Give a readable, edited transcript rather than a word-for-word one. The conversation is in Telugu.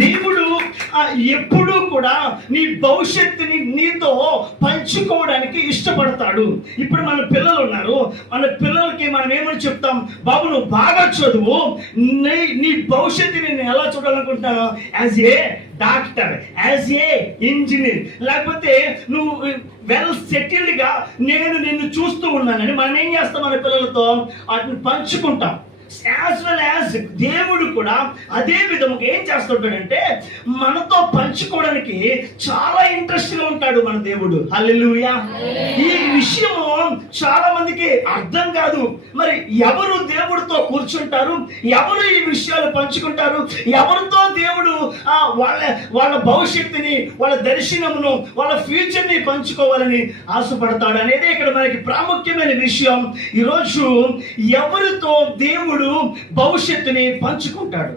దేవుడు ఎప్పుడూ కూడా నీ భవిష్యత్తుని నీతో పంచుకోవడానికి ఇష్టపడతాడు. ఇప్పుడు మన పిల్లలు ఉన్నారు, మన పిల్లలకి మనం ఏమని చెప్తాం, బాబు నువ్వు బాగా చదువు, నీ భవిష్యత్తుని నేను ఎలా చూడాలనుకుంటున్నాను, as a doctor, as a engineer, లేకపోతే నువ్వు వెల్ సెటిల్డ్గా నేను నిన్ను చూస్తూ ఉన్నానని మనం ఏం చేస్తాం, మన పిల్లలతో వాటిని పంచుకుంటాం. యాజ్ వెల్ యాజ్ దేవుడు కూడా అదే విధముగా ఏం చేస్తుంటాడంటే మనతో పంచుకోవడానికి చాలా ఇంట్రెస్ట్గా ఉంటాడు మన దేవుడు. హల్లెలూయా. ఈ విషయము చాలా మందికి అర్థం కాదు. మరి ఎవరు దేవుడితో కూర్చుంటారు, ఎవరు ఈ విషయాలు పంచుకుంటారు, ఎవరితో దేవుడు వాళ్ళ భవిష్యత్తుని, వాళ్ళ దర్శనమును, వాళ్ళ ఫ్యూచర్ని పంచుకోవాలని ఆశపడతాడు అనేది ఇక్కడ మనకి ప్రాముఖ్యమైన విషయం. ఈరోజు ఎవరితో దేవుడు భవిష్యత్తుని పంచుకుంటాడు.